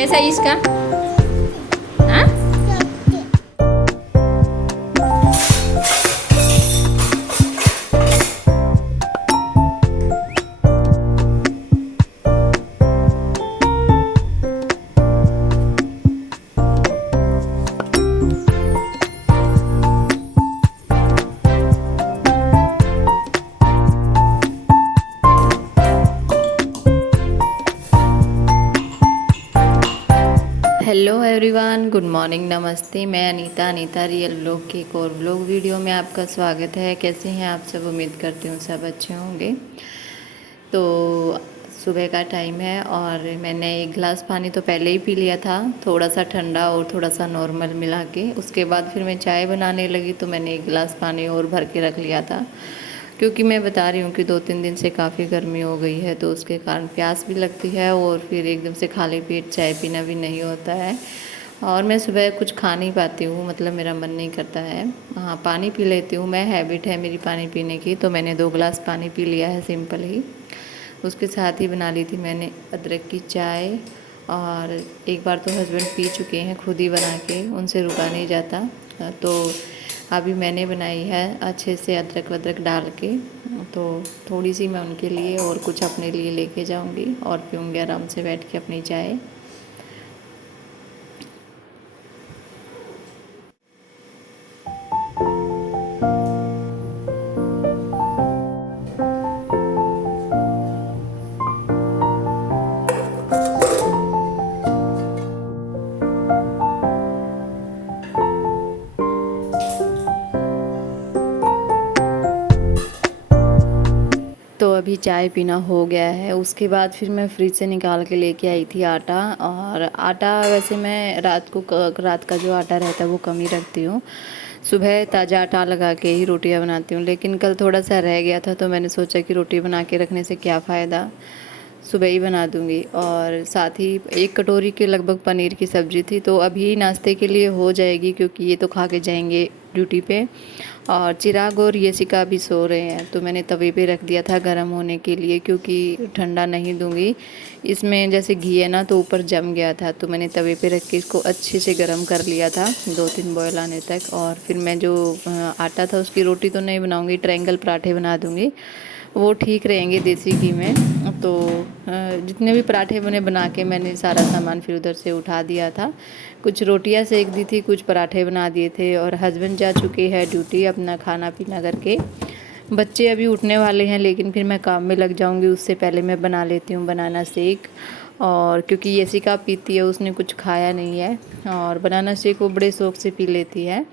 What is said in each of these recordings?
कैसा है इसका? हाँ? हेलो एवरीवन, गुड मॉर्निंग, नमस्ते। मैं अनीता रियल व्लॉग के एक और व्लॉग वीडियो में आपका स्वागत है। कैसे हैं आप सब? उम्मीद करती हूँ सब अच्छे होंगे। तो सुबह का टाइम है और मैंने एक गिलास पानी तो पहले ही पी लिया था, थोड़ा सा ठंडा और थोड़ा सा नॉर्मल मिला के। उसके बाद फिर मैं चाय बनाने लगी तो मैंने एक गिलास पानी और भर के रख लिया था, क्योंकि मैं बता रही हूँ कि 2-3 दिन से काफ़ी गर्मी हो गई है, तो उसके कारण प्यास भी लगती है और फिर एकदम से खाली पेट चाय पीना भी नहीं होता है। और मैं सुबह कुछ खा नहीं पाती हूँ, मतलब मेरा मन नहीं करता है। हाँ, पानी पी लेती हूँ मैं, हैबिट है मेरी पानी पीने की। तो मैंने 2 गिलास पानी पी लिया है सिंपल ही। उसके साथ ही बना ली थी मैंने अदरक की चाय। और एक बार तो हस्बैंड पी चुके हैं खुद ही बना के, उनसे रुका नहीं जाता। तो अभी मैंने बनाई है अच्छे से अदरक वदरक डाल के। तो थोड़ी सी मैं उनके लिए और कुछ अपने लिए लेके जाऊंगी और पीऊँगी आराम से बैठ के अपनी चाय। तो अभी चाय पीना हो गया है। उसके बाद फिर मैं फ्रिज से निकाल के लेके आई थी आटा। और आटा वैसे मैं रात का जो आटा रहता है वो कम ही रखती हूँ। सुबह ताज़ा आटा लगा के ही रोटियां बनाती हूँ, लेकिन कल थोड़ा सा रह गया था तो मैंने सोचा कि रोटी बना के रखने से क्या फ़ायदा, सुबह ही बना दूंगी। और साथ ही 1 कटोरी के लगभग पनीर की सब्ज़ी थी, तो अभी नाश्ते के लिए हो जाएगी, क्योंकि ये तो खा के जाएंगे ड्यूटी पे। और चिराग और यशिका भी सो रहे हैं, तो मैंने तवे पे रख दिया था गर्म होने के लिए, क्योंकि ठंडा नहीं दूंगी। इसमें जैसे घी है ना, तो ऊपर जम गया था, तो मैंने तवे पे रख के इसको अच्छे से गर्म कर लिया था 2-3 बॉयल आने तक। और फिर मैं जो आटा था उसकी रोटी तो नहीं बनाऊंगी, ट्रायंगल पराठे बना दूंगी, वो ठीक रहेंगे देसी घी में। तो जितने भी पराठे बना के मैंने सारा सामान फिर उधर से उठा दिया था। कुछ रोटियां सेक दी थी, कुछ पराठे बना दिए थे। और हस्बैंड जा चुके हैं ड्यूटी अपना खाना पीना करके। बच्चे अभी उठने वाले हैं, लेकिन फिर मैं काम में लग जाऊंगी, उससे पहले मैं बना लेती हूँ बनाना शेक। और क्योंकि यशिका पीती है, उसने कुछ खाया नहीं है, और बनाना शेक वो बड़े शौक से पी लेती है।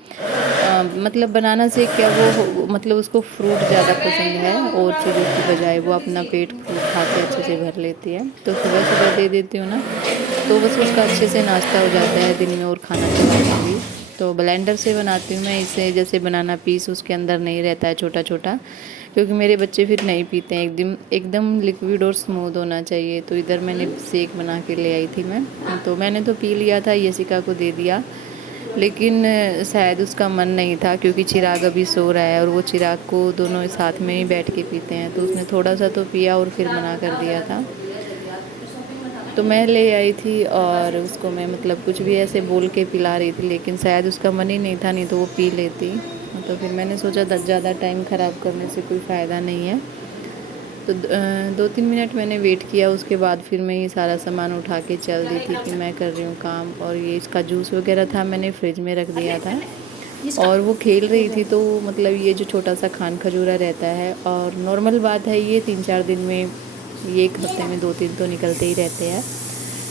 मतलब बनाना शेक क्या, वो मतलब उसको फ्रूट ज़्यादा पसंद है और चीज़ों की बजाय वो अपना पेट फ्रूट खा के अच्छे से भर लेती है। तो सुबह सुबह दे देती हूँ ना, तो बस उसका अच्छे से नाश्ता हो जाता है दिन में, और खाना खिलाना भी। तो ब्लेंडर से बनाती हूँ मैं इसे, जैसे बनाना पीस उसके अंदर नहीं रहता है छोटा छोटा, क्योंकि मेरे बच्चे फिर नहीं पीते हैं। एकदम एकदम लिक्विड और स्मूथ होना चाहिए। तो इधर मैंने शेक बना के ले आई थी मैं, तो मैंने तो पी लिया था, यशिका को दे दिया। लेकिन शायद उसका मन नहीं था, क्योंकि चिराग अभी सो रहा है और वो चिराग को दोनों साथ में ही बैठ के पीते हैं, तो उसने थोड़ा सा तो पिया और फिर मना कर दिया था। तो मैं ले आई थी और उसको मैं मतलब कुछ भी ऐसे बोल के पिला रही थी, लेकिन शायद उसका मन ही नहीं था, नहीं तो वो पी लेती। तो फिर मैंने सोचा ज़्यादा टाइम ख़राब करने से कोई फ़ायदा नहीं है। तो 2-3 मिनट मैंने वेट किया, उसके बाद फिर मैं ये सारा सामान उठा के चल दी थी कि मैं कर रही हूँ काम। और ये इसका जूस वगैरह था, मैंने फ्रिज में रख दिया था। और वो खेल रही थी, तो मतलब ये जो छोटा सा खान खजूरा रहता है, और नॉर्मल बात है ये 3-4 दिन में, ये 1 हफ्ते में 2-3 तो निकलते ही रहते हैं।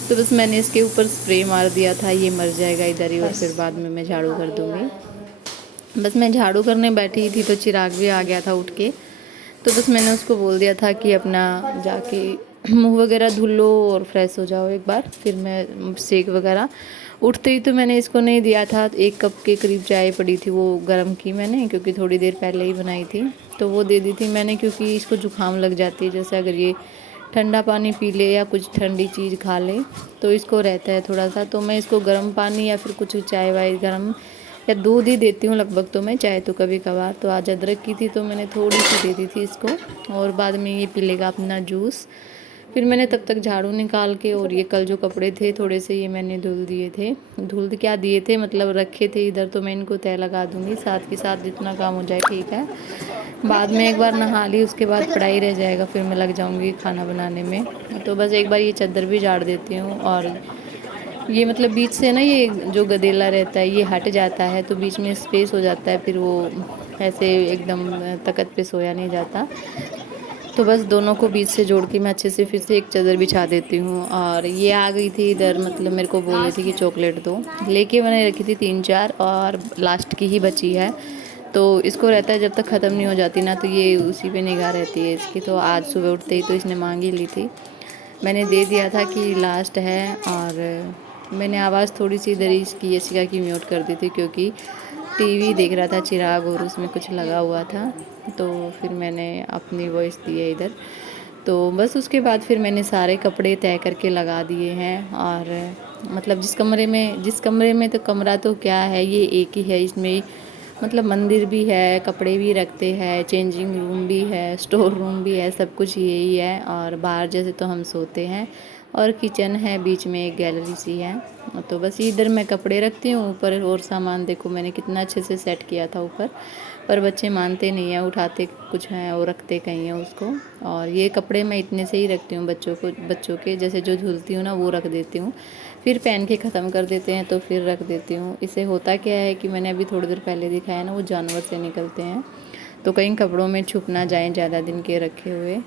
तो बस मैंने इसके ऊपर स्प्रे मार दिया था, ये मर जाएगा इधर ही, और फिर बाद में मैं झाड़ू कर दूँगी। बस मैं झाड़ू करने बैठी थी तो चिराग भी आ गया था उठ के। तो बस मैंने उसको बोल दिया था कि अपना जाके मुंह वगैरह धुल लो और फ्रेश हो जाओ एक बार, फिर मैं शेक वगैरह। उठते ही तो मैंने इसको नहीं दिया था, 1 कप के करीब चाय पड़ी थी, वो गर्म की मैंने, क्योंकि थोड़ी देर पहले ही बनाई थी। तो वो दे दी थी मैंने, क्योंकि इसको जुकाम लग जाती है, जैसे अगर ये ठंडा पानी पी ले या कुछ ठंडी चीज़ खा ले तो इसको रहता है थोड़ा सा। तो मैं इसको गर्म पानी या फिर कुछ चाय वाय गर्म या दूध ही देती हूँ लगभग। तो मैं चाय तो कभी कभार, तो आज अदरक की थी तो मैंने थोड़ी सी दे दी थी इसको, और बाद में ये पी लेगा अपना जूस। फिर मैंने तब तक झाड़ू निकाल के, और ये कल जो कपड़े थे थोड़े से ये मैंने धुल दिए थे, धुल क्या दिए थे मतलब रखे थे इधर, तो मैं इनको तय लगा दूँगी साथ के साथ, जितना काम हो जाए ठीक है। बाद में एक बार नहा ली उसके बाद पढ़ाई रह जाएगा, फिर मैं लग जाऊँगी खाना बनाने में। तो बस एक बार ये चादर भी झाड़ देती हूँ, और ये मतलब बीच से ना ये जो गदेला रहता है ये हट जाता है, तो बीच में स्पेस हो जाता है, फिर वो ऐसे एकदम तकत पे सोया नहीं जाता। तो बस दोनों को बीच से जोड़ के मैं अच्छे से फिर से एक चादर बिछा देती हूँ। और ये आ गई थी इधर, मतलब मेरे को बोल रही थी कि चॉकलेट दो, लेके मैंने रखी थी 3-4 और लास्ट की ही बची है। तो इसको रहता है जब तक ख़त्म नहीं हो जाती ना तो ये उसी पे निगाह रहती है इसकी। तो आज सुबह उठते ही तो इसने मांग ही ली थी, मैंने दे दिया था कि लास्ट है। और मैंने आवाज़ थोड़ी सी इधर इसकी यशिका की म्यूट कर दी थी, क्योंकि टीवी देख रहा था चिराग और उसमें कुछ लगा हुआ था, तो फिर मैंने अपनी वॉइस दी है इधर। तो बस उसके बाद फिर मैंने सारे कपड़े तय करके लगा दिए हैं। और मतलब जिस कमरे में तो कमरा तो क्या है, ये एक ही है, इसमें मतलब मंदिर भी है, कपड़े भी रखते हैं, चेंजिंग रूम भी है, स्टोर रूम भी है, सब कुछ यही है। और बाहर जैसे तो हम सोते हैं, और किचन है, बीच में एक गैलरी सी है। तो बस इधर मैं कपड़े रखती हूँ, ऊपर और सामान देखो मैंने कितना अच्छे से सेट किया था ऊपर, पर बच्चे मानते नहीं हैं, उठाते कुछ हैं और रखते कहीं हैं उसको। और ये कपड़े मैं इतने से ही रखती हूँ बच्चों के जैसे जो झूलती हूँ ना वो रख देती हूँ, फिर पहन के ख़त्म कर देते हैं तो फिर रख देती हूँ। इससे होता क्या है कि मैंने अभी थोड़ी देर पहले दिखाया ना, वो जानवर से निकलते हैं, तो कहीं कपड़ों में छुप ना जाएँ ज़्यादा दिन के रखे हुए।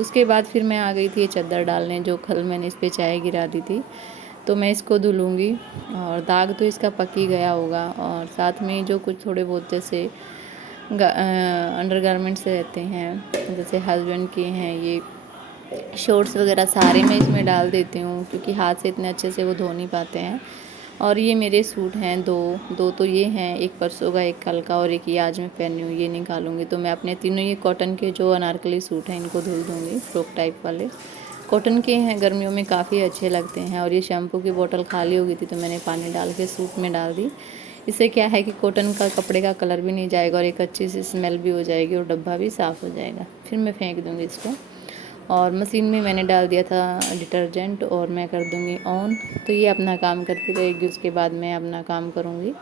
उसके बाद फिर मैं आ गई थी ये चादर डालने, जो कल मैंने इस पर चाय गिरा दी थी, तो मैं इसको धुलूँगी। और दाग तो इसका पक ही गया होगा, और साथ में जो कुछ थोड़े बहुत जैसे अंडरगारमेंट्स रहते हैं, जैसे हस्बैंड के हैं, ये शॉर्ट्स वगैरह सारे मैं इसमें डाल देती हूँ, क्योंकि हाथ से इतने अच्छे से वो धो नहीं पाते हैं। और ये मेरे सूट हैं दो तो ये हैं, एक परसों का, एक कल का, और एक ये आज मैं पहनी हूँ, ये निकालूंगी। तो मैं अपने तीनों ये कॉटन के जो अनारकली सूट हैं इनको धुल दूँगी, फ्रॉक टाइप वाले कॉटन के हैं, गर्मियों में काफ़ी अच्छे लगते हैं। और ये शैम्पू की बोतल खाली हो गई थी तो मैंने पानी डाल के सूट में डाल दी। इससे क्या है कि कॉटन का कपड़े का कलर भी नहीं जाएगा, और एक अच्छी सी स्मेल भी हो जाएगी, और डब्बा भी साफ़ हो जाएगा। फिर मैं फेंक दूँगी इसको। और मशीन में मैंने डाल दिया था डिटर्जेंट, और मैं कर दूँगी ऑन, तो ये अपना काम करती रहेगी, उसके बाद मैं अपना काम करूँगी।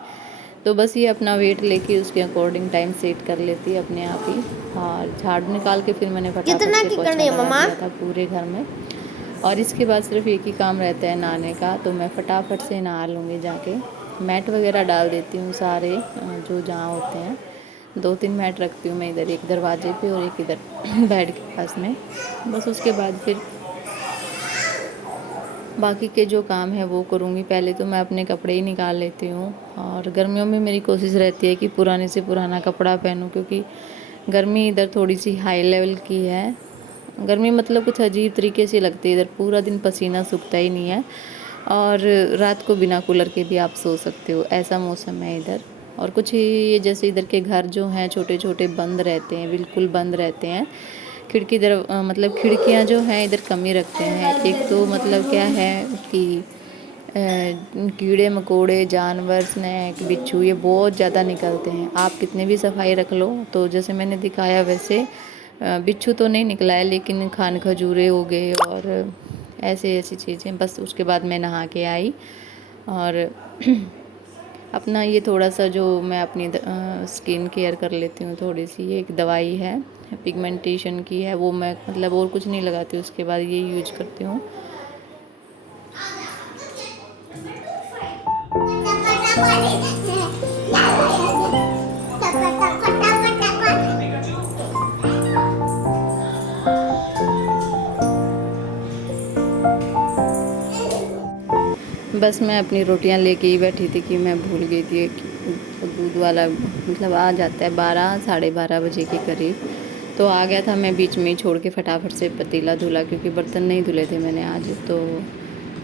तो बस ये अपना वेट लेके उसके अकॉर्डिंग टाइम सेट कर लेती है अपने आप ही। और झाड़ू निकाल के फिर मैंने फटाफट से पोछा लगा दिया था पूरे घर में। और इसके बाद सिर्फ एक ही काम रहता है नहाने का, तो मैं फटाफट से नहा लूँगी जाके। मैट वगैरह डाल देती हूँ सारे जो जहाँ होते हैं, 2-3 मैट रखती हूँ मैं इधर, एक दरवाजे पे और एक इधर बेड के पास में। बस उसके बाद फिर बाकी के जो काम है वो करूँगी। पहले तो मैं अपने कपड़े ही निकाल लेती हूँ, और गर्मियों में मेरी कोशिश रहती है कि पुराने से पुराना कपड़ा पहनूँ, क्योंकि गर्मी इधर थोड़ी सी हाई लेवल की है। गर्मी मतलब कुछ अजीब तरीके से लगती है, इधर पूरा दिन पसीना सूखता ही नहीं है, और रात को बिना कूलर के भी आप सो सकते हो, ऐसा मौसम है इधर। और कुछ ही जैसे इधर के घर जो हैं छोटे छोटे बंद रहते हैं, बिल्कुल बंद रहते हैं। खिड़की इधर मतलब खिड़कियां जो हैं इधर कम ही रखते हैं। एक तो मतलब क्या है कि कीड़े मकोड़े, जानवर, स्नैक, बिच्छू ये बहुत ज़्यादा निकलते हैं। आप कितने भी सफाई रख लो, तो जैसे मैंने दिखाया वैसे बिच्छू तो नहीं निकला है, लेकिन खान खजूरे हो गए और ऐसे ऐसी चीज़ें। बस उसके बाद मैं नहा के आई, और अपना ये थोड़ा सा जो मैं अपनी स्किन केयर कर लेती हूँ थोड़ी सी, ये एक दवाई है पिगमेंटेशन की है, वो मैं मतलब और कुछ नहीं लगाती, उसके बाद ये यूज करती हूँ। बस मैं अपनी रोटियां लेके ही बैठी थी कि मैं भूल गई थी कि दूध वाला मतलब आ जाता है 12 साढ़े 12 बजे के करीब, तो आ गया था। मैं बीच में ही छोड़ के फटाफट से पतीला धुला, क्योंकि बर्तन नहीं धुले थे मैंने आज। तो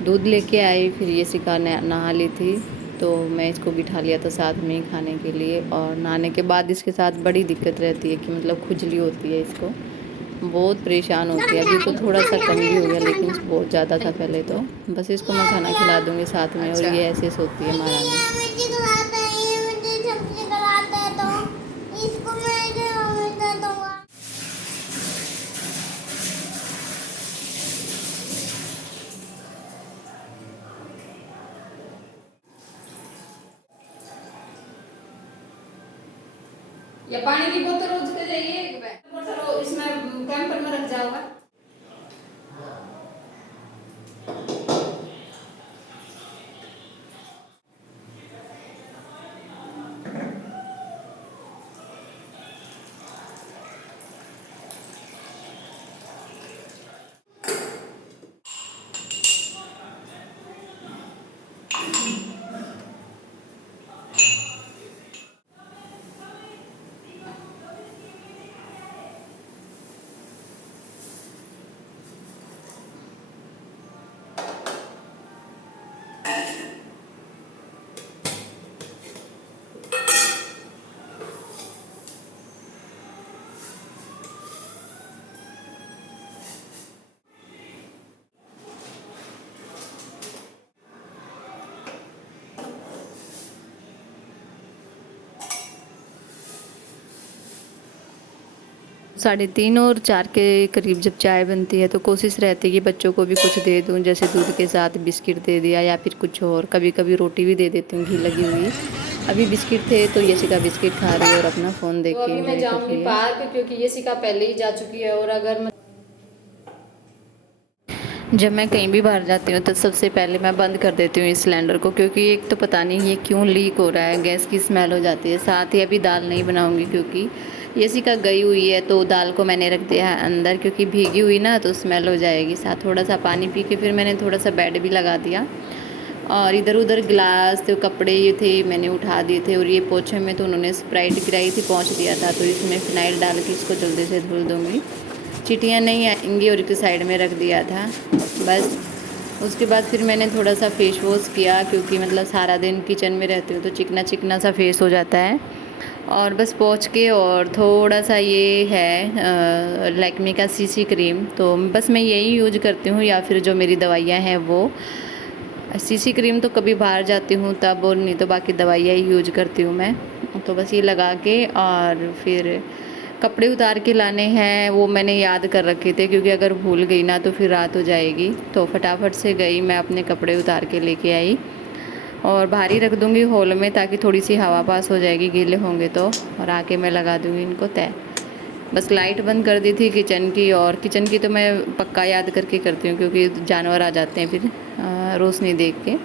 दूध लेके आई, फिर ये सिका नहा ली थी, तो मैं इसको बिठा लिया था साथ में ही खाने के लिए। और नहाने के बाद इसके साथ बड़ी दिक्कत रहती है कि मतलब खुजली होती है इसको, बहुत परेशान होती है। अभी तो थोड़ा सा कम ही हो गया, लेकिन बहुत ज़्यादा था पहले तो। बस इसको मैं खाना खिला दूँगी साथ में, और ये ऐसे सोती है महारानी। या पानी की बोतल रोज के जाइए, बोतल इसमें कैंपर में रख जाओगा। साढ़े 3 और 4 के करीब जब चाय बनती है तो कोशिश रहती है कि बच्चों को भी कुछ दे दूं, जैसे दूध के साथ बिस्किट दे दिया या फिर कुछ और। कभी कभी रोटी भी दे देती हूँ घी लगी हुई। अभी बिस्किट थे तो यशिका बिस्किट खा रही है और अपना फ़ोन देख के एंजॉय कर रही है। पार्क, क्योंकि यशिका पहले ही जा चुकी है, और अगर जब मैं कहीं भी बाहर जाती हूँ तो सबसे पहले मैं बंद कर देती हूँ इस सिलेंडर को, क्योंकि एक तो पता नहीं ये क्यों लीक हो रहा है, गैस की स्मेल हो जाती है। साथ ही अभी दाल नहीं बनाऊँगी क्योंकि यशिका गई हुई है, तो दाल को मैंने रख दिया है अंदर, क्योंकि भीगी हुई ना तो स्मेल हो जाएगी। साथ थोड़ा सा पानी पी के फिर मैंने थोड़ा सा बेड भी लगा दिया, और इधर उधर गिलास तो कपड़े ये थे मैंने उठा दिए थे, और ये पोछे में तो उन्होंने स्प्राइट गिराई थी, पहुँच दिया था, तो इसमें फिनाइल डाल के इसको जल्दी से धुल दूँगी। चींटियाँ नहीं आएंगी, और एक साइड में रख दिया था बस। उसके बाद फिर मैंने थोड़ा सा फेस वॉश किया, क्योंकि मतलब सारा दिन किचन में रहती हूँ तो चिकना चिकना सा फेस हो जाता है। और बस पहुँच के, और थोड़ा सा ये है लैक्मे का सीसी क्रीम, तो बस मैं यही यूज करती हूँ, या फिर जो मेरी दवाइयाँ हैं वो। सीसी क्रीम तो कभी बाहर जाती हूँ तब, और नहीं तो बाकी दवाइयाँ ही यूज करती हूँ मैं। तो बस ये लगा के, और फिर कपड़े उतार के लाने हैं, वो मैंने याद कर रखे थे, क्योंकि अगर भूल गई ना तो फिर रात हो जाएगी। तो फटाफट से गई मैं, अपने कपड़े उतार के लेके आई, और बाहर ही रख दूँगी हॉल में, ताकि थोड़ी सी हवा पास हो जाएगी गीले होंगे तो, और आके मैं लगा दूँगी इनको तय। बस लाइट बंद कर दी थी किचन की, और किचन की तो मैं पक्का याद करके करती हूँ, क्योंकि जानवर आ जाते हैं फिर रोशनी देख के।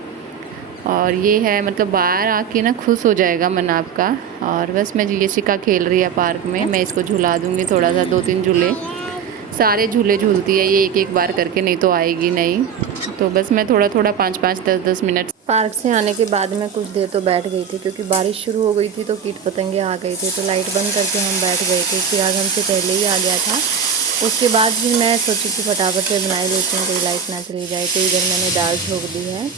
और ये है मतलब बाहर आके ना खुश हो जाएगा मन आपका। और बस मैं यशिका खेल रही है पार्क में, मैं इसको झुला दूँगी थोड़ा सा, 2-3 झूले, सारे झूले झूलती है ये एक एक बार करके, नहीं तो आएगी नहीं। तो बस मैं थोड़ा थोड़ा 5-5 10-10 मिनट। पार्क से आने के बाद मैं कुछ देर तो बैठ गई थी, क्योंकि बारिश शुरू हो गई थी तो कीट पतंगे आ गए थे, तो लाइट बंद करके हम बैठ गए थे। चिराग हमसे पहले ही आ गया था। उसके बाद भी मैं सोची कि फटाफट से बनाई लेती हूँ, कोई लाइट ना चली जाए। तो इधर मैंने दाल झोंक दी है,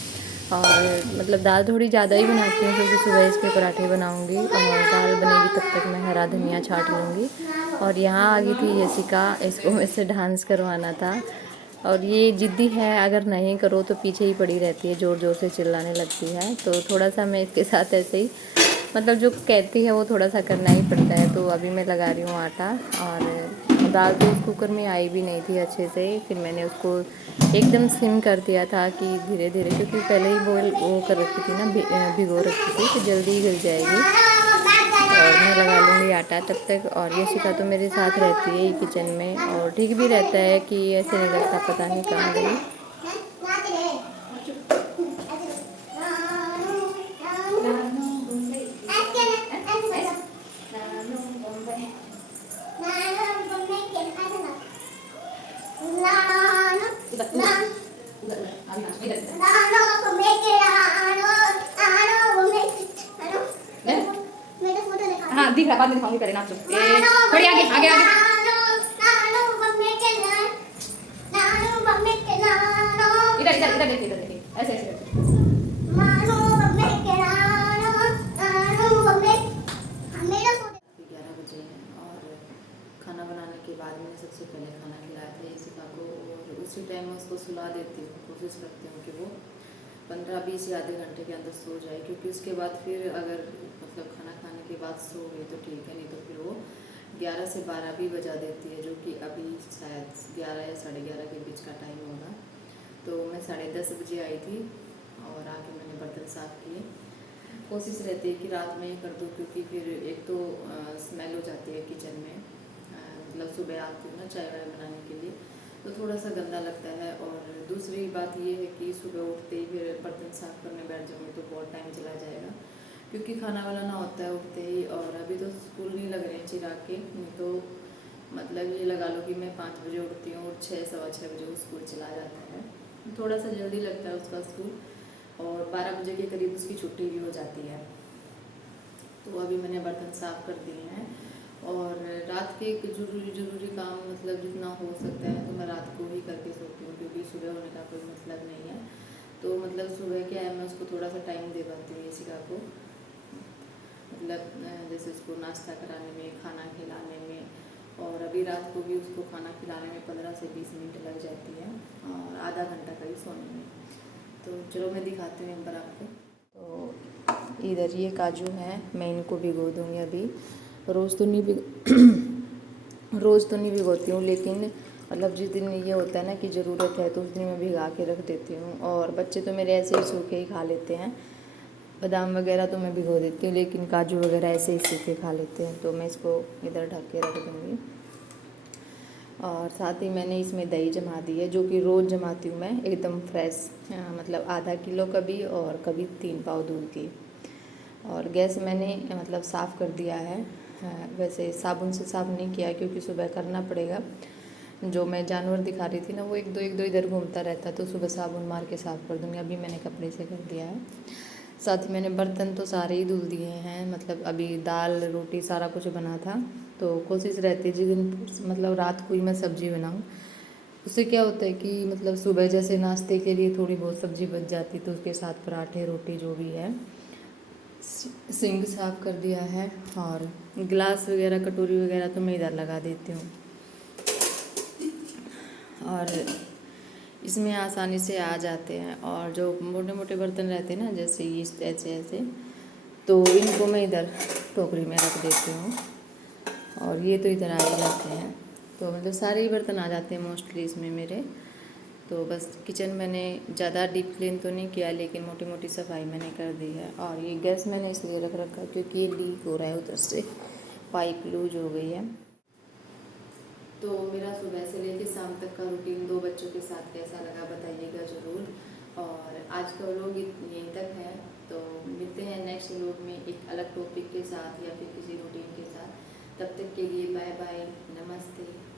और मतलब दाल थोड़ी ज़्यादा ही बनाती हूँ, क्योंकि सुबह इसके पराठे बनाऊँगी, और दाल बनेगी तब तक मैं हरा धनिया छाँट लूँगी। और यहाँ आ गई थी यशिका, इसको मुझसे डांस करवाना था, और ये ज़िद्दी है, अगर नहीं करो तो पीछे ही पड़ी रहती है, ज़ोर ज़ोर से चिल्लाने लगती है। तो थोड़ा सा मैं इसके साथ ऐसे ही, मतलब जो कहती है वो थोड़ा सा करना ही पड़ता है। तो अभी मैं लगा रही हूँ आटा, और दाल तो उस कुकर में आई भी नहीं थी अच्छे से, फिर मैंने उसको एकदम सिम कर दिया था कि धीरे धीरे, क्योंकि पहले ही बॉयल वो कर रखी थी ना, भिगो रखी थी, तो जल्दी ही गल जाएगी। और मैं लगा लूँगी आटा तब तक। और यशिका तो मेरे साथ रहती है किचन में, और ठीक भी रहता है कि ऐसे नहीं लगता पता नहीं कहाँ गई। हाँ दिख रहा, बाद में दिखाऊंगी, पहले नाचो। थोड़ी आगे आगे आगे। इधर इधर इधर देखिए, इधर देखिए, ऐसे ऐसे करके। 11 बजे हैं, और खाना बनाने के बाद मैंने सबसे पहले सोती हूँ, कोशिश करती हूँ कि वो 15-20 या आधे घंटे के अंदर सो जाए, क्योंकि उसके बाद फिर अगर मतलब खाना खाने के बाद सो गई तो ठीक है, नहीं तो फिर वो 11 से 12 भी बजा देती है, जो कि अभी शायद 11 या 11:30 के बीच का टाइम होगा। तो मैं 10:30 बजे आई थी और आके मैंने बर्तन साफ़ किए। कोशिश रहती है कि रात में ही कर दूँ, क्योंकि फिर एक तो स्मेल हो जाती है किचन में, मतलब सुबह आती हूँ ना चाय वाय बनाने के लिए, तो थोड़ा सा गंदा लगता है। और दूसरी बात ये है कि सुबह उठते ही फिर बर्तन साफ़ करने बैठ जाऊँगी तो बहुत टाइम चला जाएगा, क्योंकि खाना वाना ना होता है उठते ही। और अभी तो स्कूल नहीं लग रहे हैं चिराग के, नहीं तो मतलब ये लगा लो कि मैं 5 बजे उठती हूँ और 6 सवा 6 बजे वो स्कूल चला जाता है। थोड़ा सा जल्दी लगता है उसका स्कूल, और 12 बजे के करीब उसकी छुट्टी भी हो जाती है। तो अभी मैंने बर्तन साफ़ कर दिए हैं, और रात के ज़रूरी काम मतलब जितना हो सकता है तो मैं रात को ही करके सोती हूँ, क्योंकि सुबह होने का कोई मतलब नहीं है। तो मतलब सुबह क्या है, मैं उसको थोड़ा सा टाइम दे पाती हूँ इशिका को, मतलब जैसे उसको नाश्ता कराने में, खाना खिलाने में, और अभी रात को भी उसको खाना खिलाने में 15 से 20 मिनट लग जाती है, और आधा घंटा करीब सोने में। तो चलो मैं दिखाती हूँ एक बार आपको। तो इधर ये काजू है, मैं इनको भिगो दूँगी अभी। रोज़ तो नहीं रोज़ तो नहीं भिगोती हूँ, लेकिन मतलब जिस दिन ये होता है ना कि ज़रूरत है तो उस दिन मैं भिगा के रख देती हूँ। और बच्चे तो मेरे ऐसे ही सूखे ही खा लेते हैं, बादाम वगैरह तो मैं भिगो देती हूँ, लेकिन काजू वगैरह ऐसे ही सूखे खा लेते हैं। तो मैं इसको इधर ढक के रख दूँगी। और साथ ही मैंने इसमें दही जमा दी है, जो कि रोज़ जमाती हूँ मैं, एकदम फ्रेश, मतलब आधा किलो कभी और कभी 3 पाव दूध की। और गैस मैंने मतलब साफ़ कर दिया है, वैसे साबुन से साफ़ नहीं किया क्योंकि सुबह करना पड़ेगा। जो मैं जानवर दिखा रही थी ना, वो एक दो इधर घूमता रहता है, तो सुबह साबुन मार के साफ़ कर दूँगी। अभी मैंने कपड़े से कर दिया है। साथ ही मैंने बर्तन तो सारे ही धुल दिए हैं, मतलब अभी दाल रोटी सारा कुछ बना था। तो कोशिश रहती है जिस दिन मतलब रात को ही मैं सब्ज़ी बनाऊँ, उससे क्या होता है कि मतलब सुबह जैसे नाश्ते के लिए थोड़ी बहुत सब्ज़ी बच जाती, तो उसके साथ पराठे रोटी जो भी है। सिंक साफ़ कर दिया है, और गिलास वगैरह कटोरी वगैरह तो मैं इधर लगा देती हूँ। और इसमें आसानी से आ जाते हैं। और जो मोटे मोटे बर्तन रहते हैं ना, जैसे ये ऐसे ऐसे, तो इनको मैं इधर टोकरी में रख देती हूँ, और ये तो इधर आ ही जाते हैं। तो मतलब सारे ही बर्तन आ जाते हैं मोस्टली इसमें मेरे। तो बस किचन मैंने ज़्यादा डीप क्लीन तो नहीं किया, लेकिन मोटी मोटी सफाई मैंने कर दी है। और ये गैस मैंने इसलिए रख रखा क्योंकि ये लीक हो रहा है, उधर से पाइप लूज हो गई है। तो मेरा सुबह से लेकर शाम तक का रूटीन 2 बच्चों के साथ कैसा लगा बताइएगा ज़रूर। और आज का व्लॉग यहीं तक है, तो मिलते हैं नेक्स्ट व्लॉग में एक अलग टॉपिक के साथ या फिर किसी रूटीन के साथ। तब तक के लिए बाय बाय, नमस्ते।